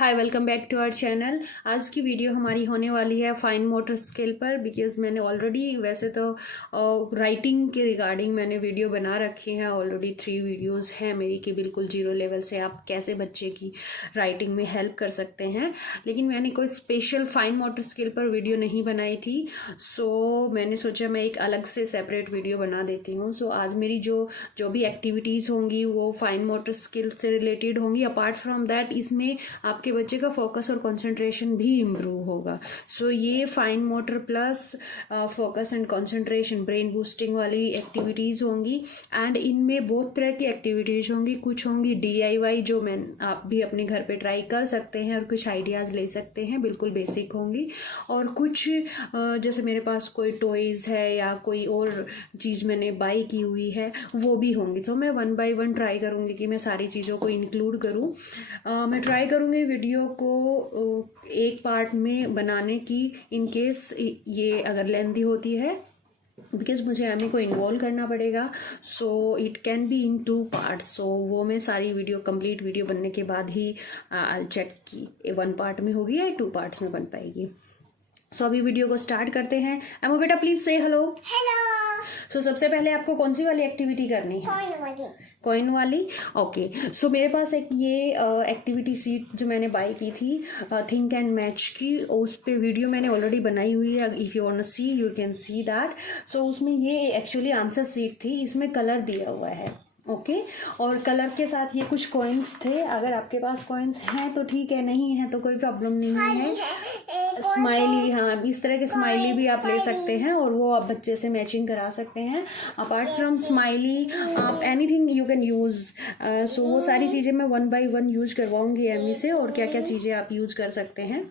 Hi, welcome back to our channel. आज की video हमारी होने वाली है फाइन मोटर स्किल पर, बिकॉज मैंने ऑलरेडी वैसे तो राइटिंग के रिगार्डिंग मैंने वीडियो बना रखी हैं। ऑलरेडी 3 वीडियोस हैं मेरी कि बिल्कुल जीरो लेवल से आप कैसे बच्चे की राइटिंग में हेल्प कर सकते हैं, लेकिन मैंने कोई स्पेशल फाइन मोटर स्किल पर वीडियो नहीं बनाई थी। सो मैंने सोचा मैं एक अलग से सेपरेट वीडियो बना देती हूँ। सो आज मेरी जो भी एक्टिविटीज़ होंगी वो फाइन मोटर स्किल से रिलेटेड होंगी। अपार्ट फ्रॉम दैट इसमें आपके बच्चे का फोकस और कंसंट्रेशन भी इम्प्रूव होगा। सो ये fine motor plus focus and concentration brain boosting वाली एक्टिविटीज़ होंगी। एंड इनमें बहुत तरह की एक्टिविटीज़ होंगी। कुछ होंगी DIY जो आप भी अपने घर पे ट्राई कर सकते हैं और कुछ आइडियाज़ ले सकते हैं, बिल्कुल बेसिक होंगी। और कुछ जैसे मेरे पास कोई टॉयज़ है या कोई और चीज़ मैंने बाई की हुई है वो भी होंगी। तो मैं 1 बाय 1 ट्राई करूँगी कि मैं सारी चीज़ों को इंक्लूड करूँ। मैं ट्राई करूँगी वीडियो को एक पार्ट में बनाने की, इन केस ये अगर लेंथी होती है, बिकॉज मुझे एमी को इन्वॉल्व करना पड़ेगा। So it can be in 2 parts. So वो मैं सारी वीडियो कंप्लीट वीडियो बनने के बाद ही आई चेक की 1 पार्ट में होगी या 2 पार्ट्स में बन पाएगी। सो अभी वीडियो को स्टार्ट करते हैं। एमो बेटा प्लीज से हेलो। हेलो। सो सबसे पहले आपको कौन सी वाली एक्टिविटी करनी है? कॉइन वाली। ओके। सो मेरे पास एक ये एक्टिविटी सीट जो मैंने बाय की थी थिंक एंड मैच की, उस पे वीडियो मैंने ऑलरेडी बनाई हुई है। If you want to see you can see that. So उसमें ये एक्चुअली आंसर सीट थी, इसमें कलर दिया हुआ है। ओके और कलर के साथ ये कुछ कॉइन्स थे। अगर आपके पास कॉइन्स हैं तो ठीक है, नहीं है तो कोई प्रॉब्लम नहीं है। स्माइली, हाँ, इस तरह के स्माइली भी आप ले सकते हैं और वो आप बच्चे से मैचिंग करा सकते हैं। अपार्ट फ्रॉम स्माइली आप एनीथिंग यू कैन यूज़। सो वो सारी चीज़ें मैं 1 बाय 1 यूज करवाऊंगी एमी से, और क्या क्या चीज़ें आप यूज कर सकते हैं।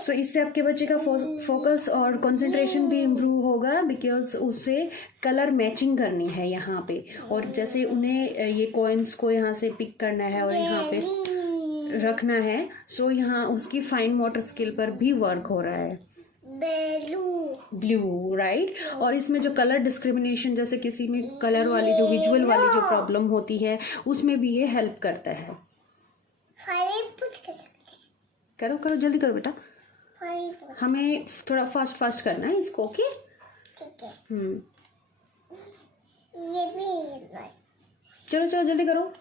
सो इससे आपके बच्चे का फोकस और कंसंट्रेशन भी इम्प्रूव होगा, बिकॉज उसे कलर मैचिंग करनी है यहाँ पे। और जैसे उन्हें ये कॉइन्स को यहाँ से पिक करना है और यहाँ पे रखना है, सो यहाँ उसकी फाइन मोटर स्किल पर भी वर्क हो रहा है। Blue, right. और इसमें जो कलर डिस्क्रिमिनेशन, जैसे किसी में कलर वाली जो विजुअल वाली जो प्रॉब्लम होती है, उसमें भी ये हेल्प करता है। करो करो जल्दी करो बेटा, हमें थोड़ा फास्ट फास्ट करना है इसको। ओके ठीक है। ये भी चलो चलो जल्दी करो।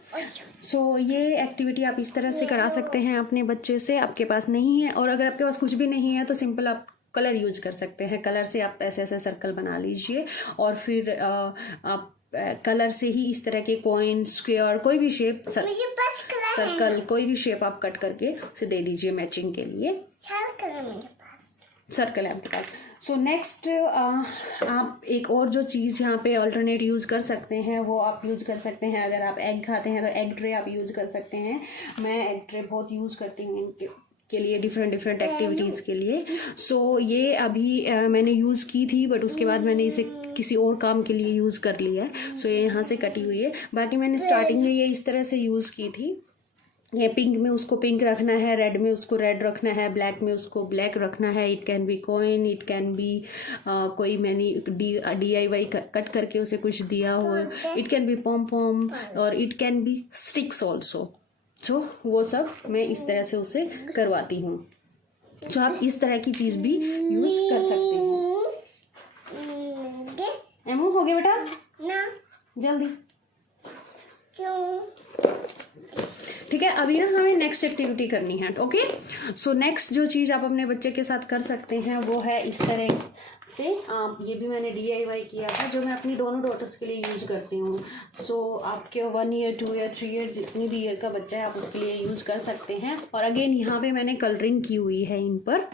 सो ये एक्टिविटी आप इस तरह से करा सकते हैं अपने बच्चे से। आपके पास नहीं है, और अगर आपके पास कुछ भी नहीं है तो सिंपल आप कलर यूज कर सकते हैं। कलर से आप ऐसे ऐसे सर्कल बना लीजिए और फिर आप कलर से ही इस तरह के कॉइन, स्क्वायर, कोई भी शेप, सर्कल, कोई भी शेप आप कट करके उसे दे दीजिए मैचिंग के लिए। सर्कल है आपके पास। सो नेक्स्ट आप एक और जो चीज़ यहाँ पे अल्टरनेट यूज़ कर सकते हैं वो आप यूज़ कर सकते हैं। अगर आप एग खाते हैं तो एग ट्रे आप यूज़ कर सकते हैं। मैं एग ट्रे बहुत यूज़ करती हूँ इनके के लिए, डिफरेंट एक्टिविटीज़ के लिए। सो ये अभी मैंने यूज़ की थी, बट उसके बाद मैंने इसे किसी और काम के लिए यूज़ कर लिया है। सो ये यहाँ से कटी हुई है। बाकी मैंने स्टार्टिंग में ये इस तरह से यूज़ की थी। ये पिंक में उसको पिंक रखना है, रेड में उसको रेड रखना है, ब्लैक में उसको ब्लैक रखना है। It can be coin, it can be कोई मैंने DIY कट करके उसे कुछ दिया हो। It can be pom pom और it can be sticks also. So वो सब मैं इस तरह से उसे करवाती हूँ। सो आप इस तरह की चीज़ भी यूज कर सकते हैं। एमो हो गया बेटा ना, जल्दी। ठीक है, अभी ना हमें नेक्स्ट एक्टिविटी करनी है। ओके। सो नेक्स्ट जो चीज़ आप अपने बच्चे के साथ कर सकते हैं वो है इस तरह से। ये भी मैंने DIY किया था, जो मैं अपनी दोनों डॉटर्स के लिए यूज़ करती हूँ। सो आपके 1 ईयर 2 ईयर 3 ईयर जितनी भी ईयर का बच्चा है आप उसके लिए यूज़ कर सकते हैं। और अगेन यहाँ पे मैंने कलरिंग की हुई है इन पर।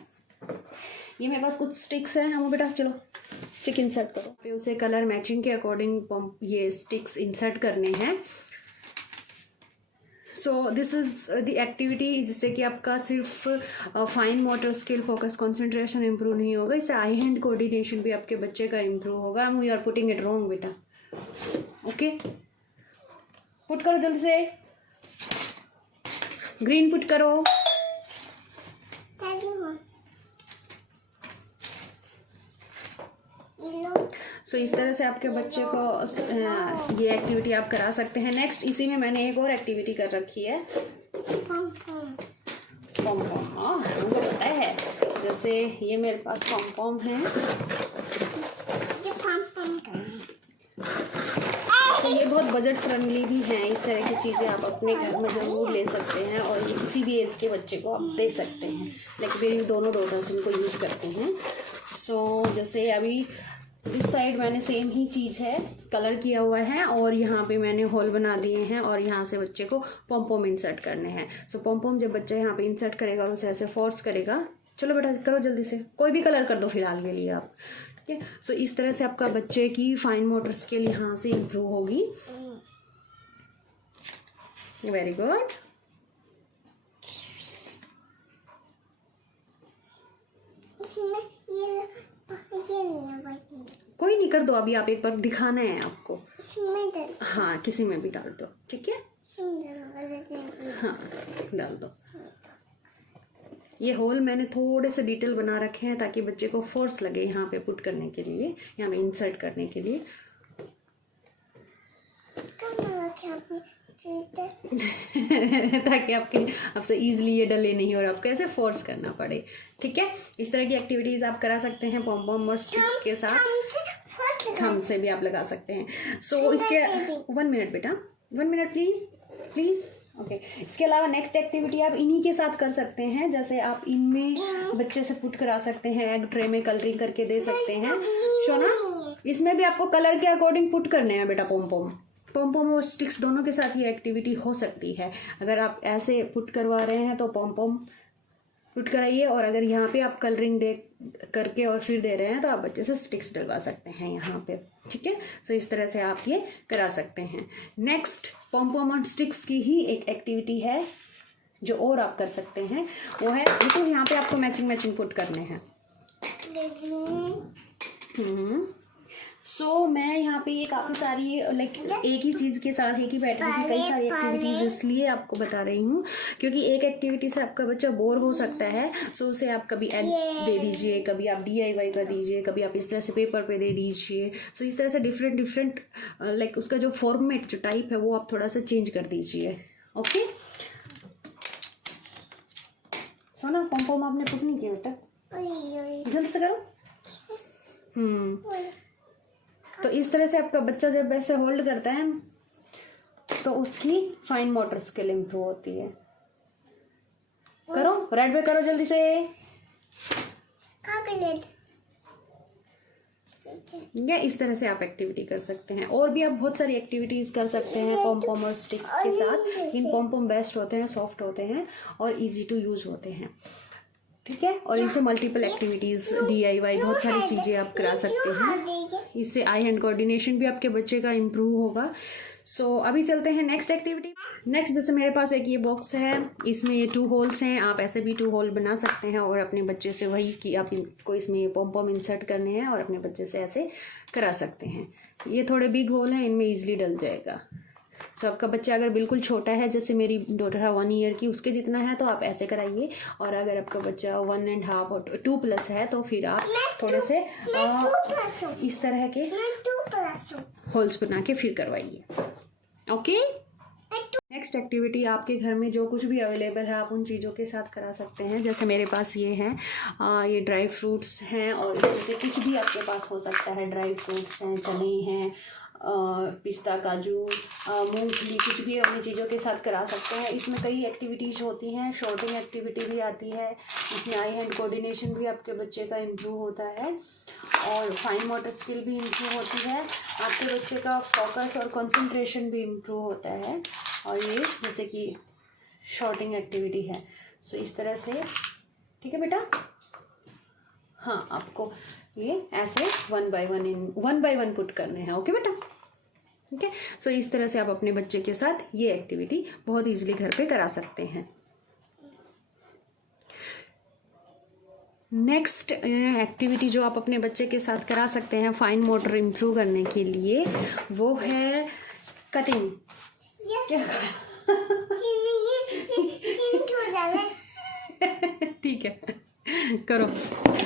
ये मेरे पास कुछ स्टिक्स हैं। हम बेटा चलो स्टिक इंसर्ट करो, फिर उसे कलर मैचिंग के अकॉर्डिंग ये स्टिक्स इंसर्ट करने हैं। So this is the activity जिससे कि आपका सिर्फ fine motor skill, focus, concentration improve नहीं होगा, इससे आई हैंड कोऑर्डिनेशन भी आपके बच्चे का इम्प्रूव होगा। You are putting it wrong बेटा। ओके, पुट करो जल्दी से, ग्रीन पुट करो। सो इस तरह से आपके बच्चे को ये एक्टिविटी आप करा सकते हैं। नेक्स्ट इसी में मैंने एक और एक्टिविटी कर रखी है। पॉम पॉम, हाँ मुझे पता है। जैसे ये मेरे पास पॉम पॉम है, ये पम कर। तो ये बहुत बजट फ्रेंडली भी हैं। इस तरह की चीज़ें आप अपने घर में ज़रूर ले सकते हैं और ये किसी भी एज के बच्चे को आप दे सकते हैं। लेकिन मेरी दोनों डॉटर्स इनको यूज़ करते हैं। सो जैसे अभी इस साइड मैंने सेम ही चीज़ है, कलर किया हुआ है और यहाँ पे मैंने होल बना दिए हैं और यहाँ से बच्चे को पॉम पॉम इंसर्ट करने हैं। सो पॉम पॉम जब बच्चा यहाँ पे इंसर्ट करेगा और उसे ऐसे फोर्स करेगा, चलो बेटा करो जल्दी से, कोई भी कलर कर दो फिलहाल के लिए आप, ठीक है। सो इस तरह से आपका बच्चे की फाइन मोटर स्किल यहाँ से इम्प्रूव होगी। Very good. इसमें ये नहीं है, वाइट नहीं है। कोई नहीं, कर दो अभी, आप एक बार दिखाना है आपको। इसमें डाल, हाँ किसी में भी डाल दो, ठीक है। इसमें हाँ डाल दो। ये होल मैंने थोड़े से डिटेल बना रखे हैं ताकि बच्चे को फोर्स लगे यहाँ पे पुट करने के लिए, यहाँ पे इंसर्ट करने के लिए। ताकि आपसे इजीली ये डले नहीं और आपको ऐसे फोर्स करना पड़े, ठीक है। इस तरह की एक्टिविटीज आप करा सकते हैं पॉम पॉम और स्टिक्स के साथ। थंब से भी आप लगा सकते हैं। सो इसके 1 मिनट बेटा, 1 मिनट प्लीज प्लीज। ओके, इसके अलावा नेक्स्ट एक्टिविटी आप इन्हीं के साथ कर सकते हैं। जैसे आप इनमें बच्चे से पुट करा सकते हैं, एग ट्रे में कलरिंग करके दे सकते हैं। शोना, इसमें भी आपको कलर के अकॉर्डिंग पुट करने हैं बेटा पॉम पॉम। पॉम पॉम और स्टिक्स दोनों के साथ ये एक्टिविटी हो सकती है। अगर आप ऐसे पुट करवा रहे हैं तो पॉम पॉम पुट कराइए, और अगर यहाँ पे आप कलरिंग दे करके और फिर दे रहे हैं तो आप बच्चे से स्टिक्स डलवा सकते हैं यहाँ पे, ठीक है। सो इस तरह से आप ये करा सकते हैं। नेक्स्ट पॉम पॉम और स्टिक्स की ही एक एक्टिविटी है जो और आप कर सकते हैं, वो है बिल्कुल यहाँ पे आपको मैचिंग पुट करने हैं। सो मैं यहाँ पे ये काफ़ी सारी लाइक एक ही चीज़ के साथ एक ही पैटर्न की कई सारी एक्टिविटीज़ इसलिए आपको बता रही हूँ क्योंकि एक एक्टिविटी से आपका बच्चा बोर हो सकता है। सो उसे आप कभी एग दे दीजिए, कभी आप DIY कर दीजिए, कभी आप इस तरह से पेपर पे दे दीजिए। सो इस तरह से डिफरेंट लाइक उसका जो फॉर्मेट जो टाइप है वो आप थोड़ा सा चेंज कर दीजिए। ओके, सोना पॉम पॉम आपने पुट नहीं किया बेटा, जल्दी से करो। तो इस तरह से आपका बच्चा जब ऐसे होल्ड करता है तो उसकी फाइन मोटर स्किल इम्प्रूव होती है। करो, रेड पे करो जल्दी से। या इस तरह से आप एक्टिविटी कर सकते हैं। और भी आप बहुत सारी एक्टिविटीज कर सकते हैं पॉम पॉम और स्टिक्स के साथ। इन पॉम पॉम बेस्ट होते हैं, सॉफ्ट होते हैं और इजी टू यूज होते हैं, ठीक है। और इनसे मल्टीपल एक्टिविटीज DIY बहुत सारी चीज़ें आप करा सकते हैं। इससे आई हैंड कोऑर्डिनेशन भी आपके बच्चे का इम्प्रूव होगा। सो अभी चलते हैं नेक्स्ट एक्टिविटी। नेक्स्ट जैसे मेरे पास एक ये बॉक्स है, इसमें ये 2 होल्स हैं। आप ऐसे भी 2 होल बना सकते हैं और अपने बच्चे से वही कि आप इनको इसमें पॉम पॉम इंसर्ट करने हैं और अपने बच्चे से ऐसे करा सकते हैं। ये थोड़े बिग होल हैं, इनमें ईजिली डल जाएगा। सो आपका बच्चा अगर बिल्कुल छोटा है, जैसे मेरी डॉटर है 1 ईयर की, उसके जितना है तो आप ऐसे कराइए। और अगर आपका बच्चा 1.5 और 2+ है तो फिर आप थोड़े से इस तरह के होल्स बना के फिर करवाइए। ओके, नेक्स्ट एक्टिविटी आपके घर में जो कुछ भी अवेलेबल है आप उन चीज़ों के साथ करा सकते हैं। जैसे मेरे पास ये हैं, ये ड्राई फ्रूट्स हैं और जैसे कुछ भी आपके पास हो सकता है। ड्राई फ्रूट्स हैं, चने हैं, पिस्ता, काजू, मूंगफली, कुछ भी अपनी चीज़ों के साथ करा सकते हैं। इसमें कई एक्टिविटीज़ होती हैं, शॉर्टिंग एक्टिविटी भी आती है, इसमें आई हैंड कोऑर्डिनेशन भी आपके बच्चे का इम्प्रूव होता है और फाइन मोटर स्किल भी इम्प्रूव होती है। आपके बच्चे का फोकस और कंसंट्रेशन भी इम्प्रूव होता है। और ये जैसे कि शॉर्टिंग एक्टिविटी है। सो इस तरह से, ठीक है बेटा। हाँ, आपको ये ऐसे 1 by 1 पुट करने हैं। ओके बेटा, ठीक है। सो इस तरह से आप अपने बच्चे के साथ ये एक्टिविटी बहुत इजीली घर पे करा सकते हैं। नेक्स्ट एक्टिविटी जो आप अपने बच्चे के साथ करा सकते हैं फाइन मोटर इम्प्रूव करने के लिए, वो है कटिंग। ठीक है, करो।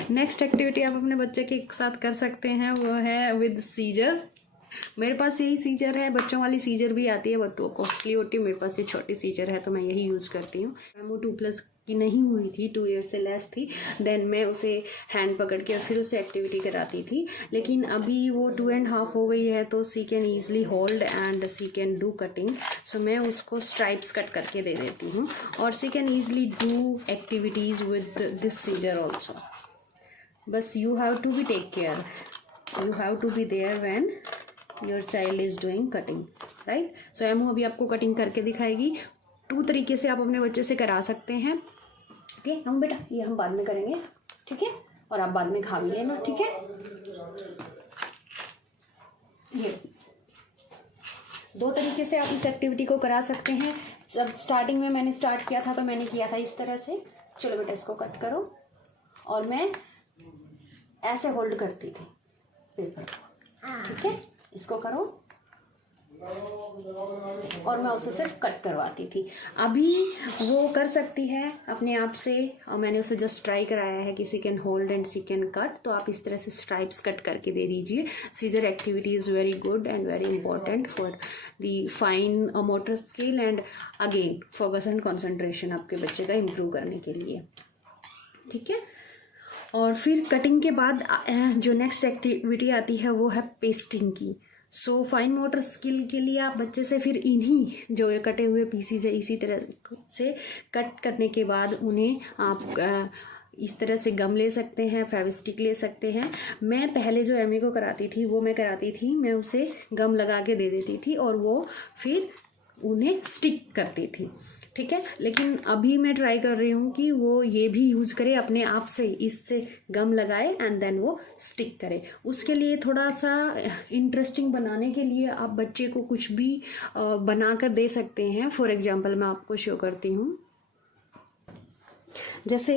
नेक्स्ट एक्टिविटी आप अपने बच्चे के साथ कर सकते हैं, वो है विद सीजर। मेरे पास यही सीजर है, बच्चों वाली सीजर भी आती है बट वो कॉस्टली होती है। मेरे पास ये छोटी सीजर है तो मैं यही यूज़ करती हूँ। वो 2+ की नहीं हुई थी, 2 ईयर से लेस थी, देन मैं उसे हैंड पकड़ के और फिर उसे एक्टिविटी कराती थी। लेकिन अभी वो 2.5 हो गई है तो she can easily hold and she can do cutting. So मैं उसको स्ट्राइप्स कट करके दे देती हूँ और she can easily do activities with this scissor also. बस you have to be take care, you have to be there when your child is doing cutting, right. So एमो अभी आपको कटिंग करके दिखाएगी। 2 तरीके से आप अपने बच्चे से करा सकते हैं। ओके हम बेटा, ये हम बाद में करेंगे, ठीक है, और आप बाद में खा भी लेना, ठीक है। ये 2 तरीके से आप इस एक्टिविटी को करा सकते हैं। जब स्टार्टिंग में मैंने स्टार्ट किया था तो मैंने किया था इस तरह से, चलो बेटा इसको कट करो, और मैं ऐसे होल्ड करती थी पेपर, ठीक है, इसको करो और मैं उसे सिर्फ कट करवाती थी। अभी वो कर सकती है अपने आप से, और मैंने उसे जस्ट ट्राई कराया है कि she can hold and she can cut. तो आप इस तरह से स्ट्राइप्स कट करके दे दीजिए। Scissor activity is very good and very important for the fine motor skill and again focus and concentration आपके बच्चे का इम्प्रूव करने के लिए, ठीक है। और फिर कटिंग के बाद जो नेक्स्ट एक्टिविटी आती है वो है पेस्टिंग की। सो फाइन मोटर स्किल के लिए आप बच्चे से फिर इन्हीं जो ये कटे हुए पीसीज है इसी तरह से कट करने के बाद उन्हें आप इस तरह से गम ले सकते हैं, फेविस्टिक ले सकते हैं। मैं पहले जो एमी को कराती थी वो मैं कराती थी, मैं उसे गम लगा के दे देती थी और वो फिर उन्हें स्टिक करती थी, ठीक है। लेकिन अभी मैं ट्राई कर रही हूँ कि वो ये भी यूज़ करे अपने आप से, इससे गम लगाए एंड देन वो स्टिक करे। उसके लिए थोड़ा सा इंटरेस्टिंग बनाने के लिए आप बच्चे को कुछ भी बना कर दे सकते हैं। फॉर एग्जांपल मैं आपको शो करती हूँ। जैसे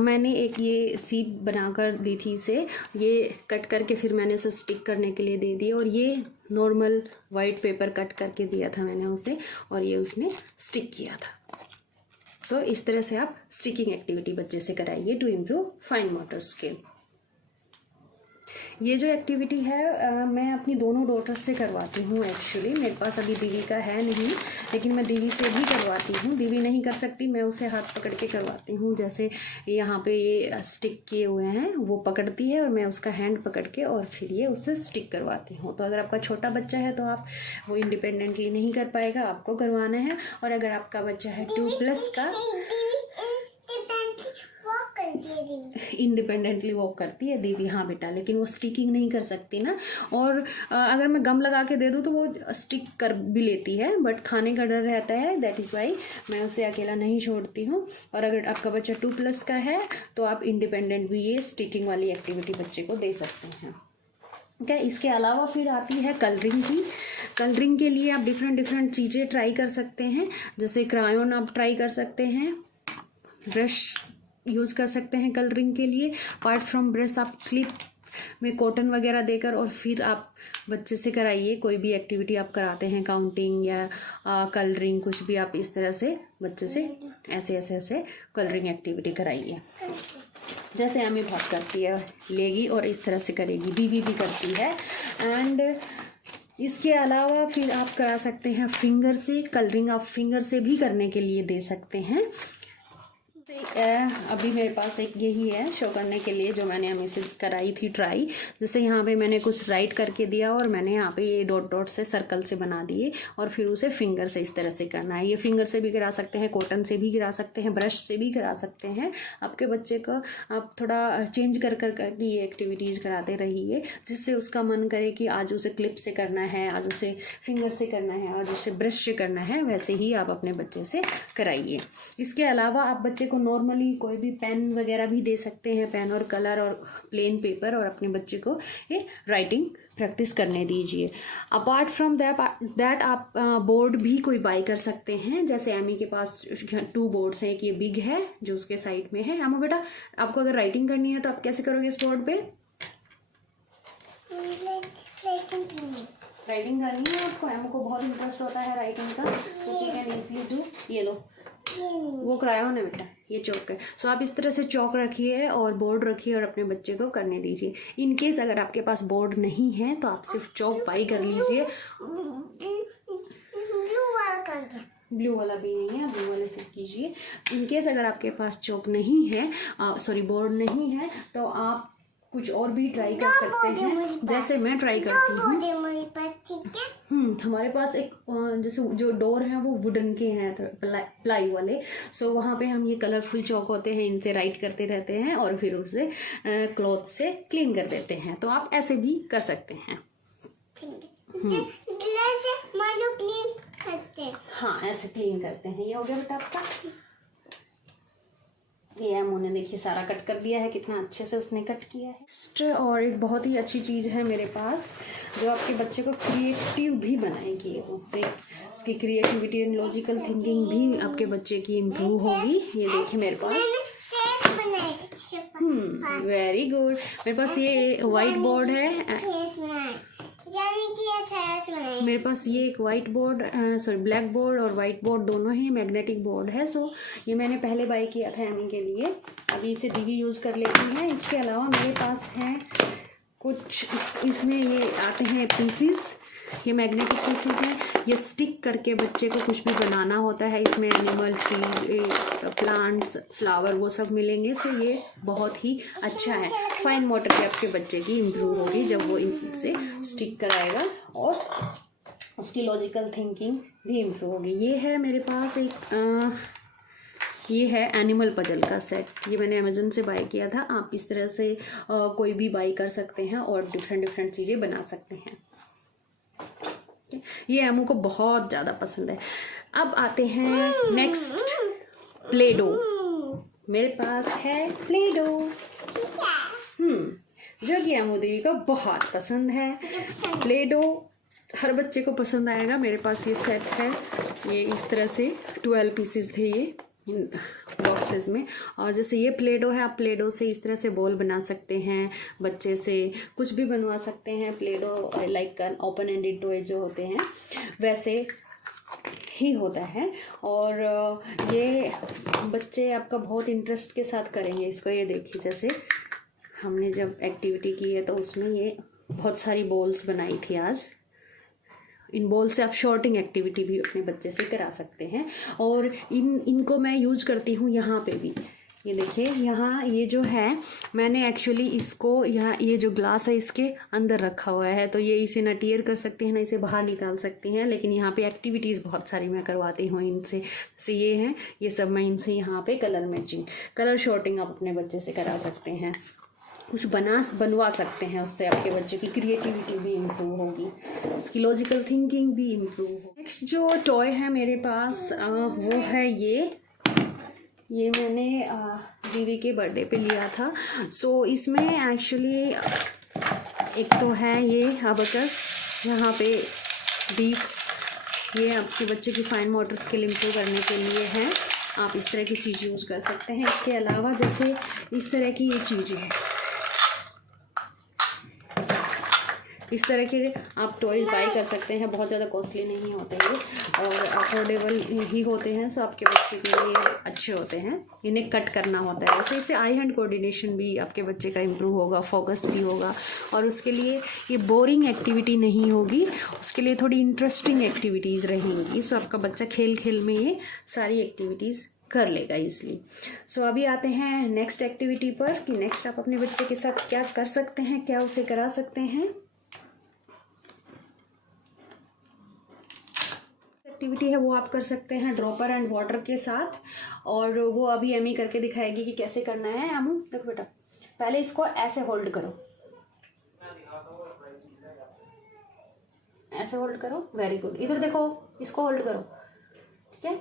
मैंने एक ये सीप बनाकर दी थी इसे, ये कट करके फिर मैंने उसे स्टिक करने के लिए दे दी, और ये नॉर्मल वाइट पेपर कट करके दिया था मैंने उसे और ये उसने स्टिक किया था। सो इस तरह से आप स्टिकिंग एक्टिविटी बच्चे से कराइए to improve fine motor skill. ये जो एक्टिविटी है मैं अपनी दोनों डॉटर्स से करवाती हूँ। एक्चुअली मेरे पास अभी दीदी का है नहीं, लेकिन मैं दीदी से भी करवाती हूँ। दीदी नहीं कर सकती, मैं उसे हाथ पकड़ के करवाती हूँ। जैसे यहाँ पे ये स्टिक किए हुए हैं वो पकड़ती है और मैं उसका हैंड पकड़ के और फिर ये उससे स्टिक करवाती हूँ। तो अगर आपका छोटा बच्चा है तो आप वो इंडिपेंडेंटली नहीं कर पाएगा, आपको करवाना है। और अगर आपका बच्चा है 2+ का, इंडिपेंडेंटली वॉक करती है दीदी, हाँ बेटा, लेकिन वो स्टिकिंग नहीं कर सकती ना। और अगर मैं गम लगा के दे दूँ तो वो स्टिक कर भी लेती है, बट खाने का डर रहता है, दैट इज़ वाई मैं उसे अकेला नहीं छोड़ती हूँ। और अगर आपका बच्चा 2+ का है तो आप इंडिपेंडेंट भी ये स्टिकिंग वाली एक्टिविटी बच्चे को दे सकते हैं, ठीक है। इसके अलावा फिर आती है कलरिंग की। कलरिंग के लिए आप डिफरेंट चीज़ें ट्राई कर सकते हैं। जैसे क्रायोन आप ट्राई कर सकते हैं, ब्रश यूज़ कर सकते हैं कलरिंग के लिए। अपार्ट फ्रॉम ब्रश आप क्लिप में कॉटन वगैरह देकर और फिर आप बच्चे से कराइए। कोई भी एक्टिविटी आप कराते हैं, काउंटिंग या कलरिंग, कुछ भी आप इस तरह से बच्चे से ऐसे कलरिंग एक्टिविटी कराइए। जैसे हमें बहुत करती है, लेगी और इस तरह से करेगी, दीदी भी करती है। एंड इसके अलावा फिर आप करा सकते हैं फिंगर से कलरिंग। आप फिंगर से भी करने के लिए दे सकते हैं। अभी मेरे पास एक यही है शो करने के लिए जो मैंने हमें से कराई थी ट्राई। जैसे यहाँ पे मैंने कुछ राइट करके दिया और मैंने यहाँ पे ये डॉट से सर्कल से बना दिए और फिर उसे फिंगर से इस तरह से करना है। ये फिंगर से भी करा सकते हैं, कॉटन से भी करा सकते हैं, ब्रश से भी करा सकते हैं। आपके बच्चे को आप थोड़ा चेंज कर ये एक्टिविटीज़ कराते रहिए, जिससे उसका मन करे कि आज उसे क्लिप से करना है, आज उसे फिंगर से करना है, आज उसे ब्रश से करना है। वैसे ही आप अपने बच्चे से कराइए। इसके अलावा आप बच्चे को नॉर्मली कोई भी पेन वगैरह भी दे सकते हैं, पेन और कलर और प्लेन पेपर, और अपने बच्चे को ये राइटिंग प्रैक्टिस करने दीजिए। अपार्ट फ्रॉम दैट आप बोर्ड भी कोई बाई कर सकते हैं। जैसे एमी के पास 2 बोर्ड्स हैं, एक ये बिग है जो उसके साइड में है। एमो बेटा, आपको अगर राइटिंग करनी है तो आप कैसे करोगे इस बोर्ड पे? राइटिंग करनी है आपको, एमो को बहुत इंटरेस्ट होता है राइटिंग का, तो शी कैन इजीली डू। ये लो, ये नहीं। वो क्रायोन है बेटा, ये चौक है। सो आप इस तरह से चौक रखिए और बोर्ड रखिए और अपने बच्चे को करने दीजिए। इन केस अगर आपके पास बोर्ड नहीं है तो आप सिर्फ चौक बाई कर लीजिए। ब्लू वाला कहाँ गया? ब्लू वाला भी नहीं है, ब्लू वाले से कीजिए। इन केस अगर आपके पास चौक नहीं है, सॉरी बोर्ड नहीं है, तो आप कुछ और भी ट्राई कर सकते हैं, जैसे मैं ट्राई करती हूँ। मेरे पास, ठीक है। हमारे पास एक जैसे जो डोर है वो वुडन के हैं, प्लाई वाले। सो वहाँ पे हम ये कलरफुल चौक होते हैं, इनसे राइट करते रहते हैं और फिर उसे क्लॉथ से क्लीन कर देते हैं। तो आप ऐसे भी कर सकते हैं। ग्लास से मानो क्लीन करते हैं। हाँ, ऐसे क्लीन करते हैं। ये हो गया बेटा आपका। ये एमो ने देखिए सारा कट कर दिया है, कितना अच्छे से उसने कट किया है। और एक बहुत ही अच्छी चीज़ है मेरे पास जो आपके बच्चे को क्रिएटिव भी बनाएगी। उससे उसकी क्रिएटिविटी एंड लॉजिकल थिंकिंग भी आपके बच्चे की इम्प्रूव होगी। ये देखिए मेरे पास वेरी गुड। मेरे पास ये वाइट बोर्ड है। मेरे पास ये एक white board, sorry black board और वाइट बोर्ड दोनों ही मैग्नेटिक बोर्ड है। सो ये मैंने पहले बाय किया था एमी के लिए, अभी इसे डीवी यूज़ कर लेती हैं। इसके अलावा मेरे पास हैं कुछ इसमें ये आते हैं पीसीस, ये मैग्नेटिक पीसीस हैं। ये स्टिक करके बच्चे को कुछ भी बनाना होता है, इसमें एनिमल, ट्री, प्लांट्स, फ्लावर वो सब मिलेंगे। सो ये बहुत ही अच्छा है। फाइन मोटर भी आपके बच्चे की इम्प्रूव होगी जब वो इनसे स्टिक कराएगा और उसकी लॉजिकल थिंकिंग भी इम्प्रूव होगी। ये है मेरे पास एक ये है एनिमल पजल का सेट। ये मैंने अमेजन से बाय किया था। आप इस तरह से कोई भी बाय कर सकते हैं और डिफरेंट चीज़ें बना सकते हैं। ये एमू को बहुत ज़्यादा पसंद है। अब आते हैं नेक्स्ट, प्ले डो। मेरे पास है प्ले डो, जो कि एमू देवी को बहुत पसंद है। प्ले डो हर बच्चे को पसंद आएगा। मेरे पास ये सेट है, ये इस तरह से 12 पीसेस थे ये बॉक्सेस में। और जैसे ये प्ले डो है, आप प्ले डो से इस तरह से बॉल बना सकते हैं, बच्चे से कुछ भी बनवा सकते हैं। Play do like open ended toy जो होते हैं वैसे ही होता है और ये बच्चे आपका बहुत इंटरेस्ट के साथ करेंगे इसको। ये देखिए जैसे हमने जब एक्टिविटी की है तो उसमें ये बहुत सारी बॉल्स बनाई थी आज। इन बॉल से आप शॉर्टिंग एक्टिविटी भी अपने बच्चे से करा सकते हैं। और इनको मैं यूज़ करती हूँ यहाँ पे भी। ये देखिए यहाँ ये जो है, मैंने एक्चुअली इसको यहाँ ये जो ग्लास है इसके अंदर रखा हुआ है, तो ये इसे ना टीयर कर सकते हैं ना इसे बाहर निकाल सकती हैं। लेकिन यहाँ पे एक्टिविटीज़ बहुत सारी मैं करवाती हूँ इनसे। जैसे ये हैं, ये सब मैं इनसे यहाँ पे कलर मैचिंग, कलर शॉर्टिंग आप अपने बच्चे से करा सकते हैं। कुछ बनवा सकते हैं, उससे आपके बच्चे की क्रिएटिविटी भी इम्प्रूव होगी, उसकी लॉजिकल थिंकिंग भी इम्प्रूव होगी। नेक्स्ट जो टॉय है मेरे पास वो है ये मैंने दीदी के बर्थडे पे लिया था। सो इसमें एक्चुअली एक तो है ये अबकस, यहाँ पे बीट्स, ये आपके बच्चे की फाइन मोटर स्किल इम्प्रूव करने के लिए है। आप इस तरह की चीज़ यूज़ कर सकते हैं। इसके अलावा जैसे इस तरह की ये चीज़ें हैं, इस तरह के आप टॉयज बाई कर सकते हैं। बहुत ज़्यादा कॉस्टली नहीं होते ये और अफोर्डेबल ही होते हैं। सो आपके बच्चे के लिए अच्छे होते हैं। इन्हें कट करना होता है, सो इससे आई हैंड कोऑर्डिनेशन भी आपके बच्चे का इम्प्रूव होगा, फोकस भी होगा और उसके लिए ये बोरिंग एक्टिविटी नहीं होगी, उसके लिए थोड़ी इंटरेस्टिंग एक्टिविटीज़ रहेंगी। सो आपका बच्चा खेल खेल में ये सारी एक्टिविटीज़ कर लेगा इजली। सो अभी आते हैं नेक्स्ट एक्टिविटी पर कि नेक्स्ट आप अपने बच्चे के साथ क्या कर सकते हैं, क्या उसे करा सकते हैं। एक्टिविटी है वो आप कर सकते हैं ड्रॉपर एंड वाटर के साथ, और वो अभी एमी करके दिखाएगी कि कैसे करना है। एमू देखो बेटा, पहले इसको ऐसे होल्ड करो, ऐसे होल्ड करो, वेरी गुड। इधर देखो, इसको होल्ड करो, ठीक है।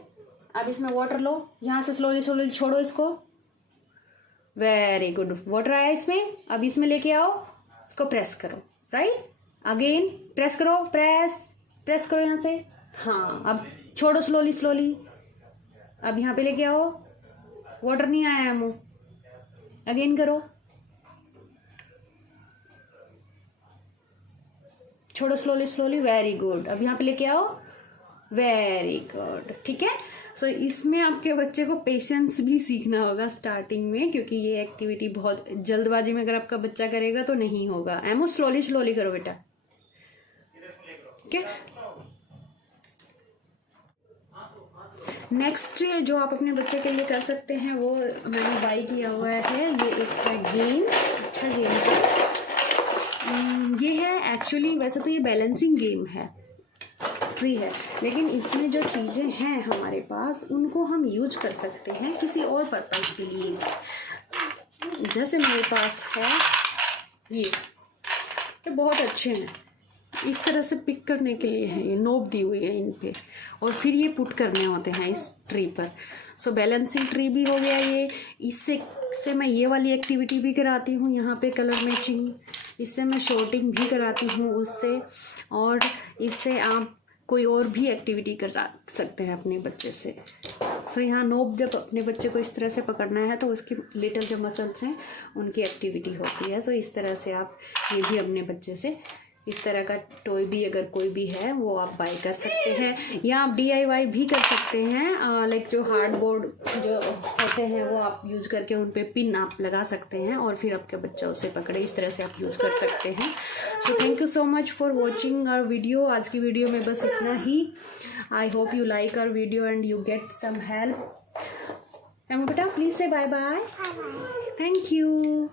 अब इसमें वाटर लो, यहाँ से स्लोली स्लोली छोड़ो इसको, वेरी गुड। वाटर आया इसमें, अब इसमें लेके आओ, इसको प्रेस करो, राइट, अगेन प्रेस करो, प्रेस करो यहाँ से, हाँ। अब छोड़ो स्लोली स्लोली, अब यहाँ पे लेके आओ, वाटर नहीं आया मुंह, अगेन करो, छोड़ो स्लोली स्लोली, वेरी गुड। अब यहाँ पे लेके आओ, वेरी गुड, ठीक है। सो इसमें आपके बच्चे को पेशेंस भी सीखना होगा स्टार्टिंग में, क्योंकि ये एक्टिविटी बहुत जल्दबाजी में अगर आपका बच्चा करेगा तो नहीं होगा। एमो स्लोली स्लोली करो बेटा, ओके। नेक्स्ट जो आप अपने बच्चे के लिए कर सकते हैं वो मैंने बाई किया हुआ है, ये एक है गेम। अच्छा गेम है ये है एक्चुअली, वैसे तो ये बैलेंसिंग गेम है, फ्री है, लेकिन इसमें जो चीज़ें हैं हमारे पास उनको हम यूज कर सकते हैं किसी और पर्पज़ के लिए। जैसे मेरे पास है ये बहुत अच्छे हैं, इस तरह से पिक करने के लिए है, ये नोब दी हुई है इन पे, और फिर ये पुट करने होते हैं इस ट्री पर। सो बैलेंसिंग ट्री भी हो गया ये। इससे मैं ये वाली एक्टिविटी भी कराती हूँ, यहाँ पे कलर मैचिंग, इससे मैं शॉर्टिंग भी कराती हूँ उससे, और इससे आप कोई और भी एक्टिविटी करा सकते हैं अपने बच्चे से। सो यहाँ नोब जब अपने बच्चे को इस तरह से पकड़ना है तो उसकी लिटिल जो मसल्स हैं उनकी एक्टिविटी होती है। सो इस तरह से आप ये भी अपने बच्चे से, इस तरह का टॉय भी अगर कोई भी है वो आप बाय कर सकते हैं, या आप DIY भी कर सकते हैं। लाइक जो हार्डबोर्ड जो होते हैं वो आप यूज़ करके उन पे पिन आप लगा सकते हैं और फिर आपका बच्चा उसे पकड़े, इस तरह से आप यूज़ कर सकते हैं। So thank you so much for watching our video. आज की वीडियो में बस इतना ही। I hope you like our video and you get some help. बेटा please say bye bye. Thank you.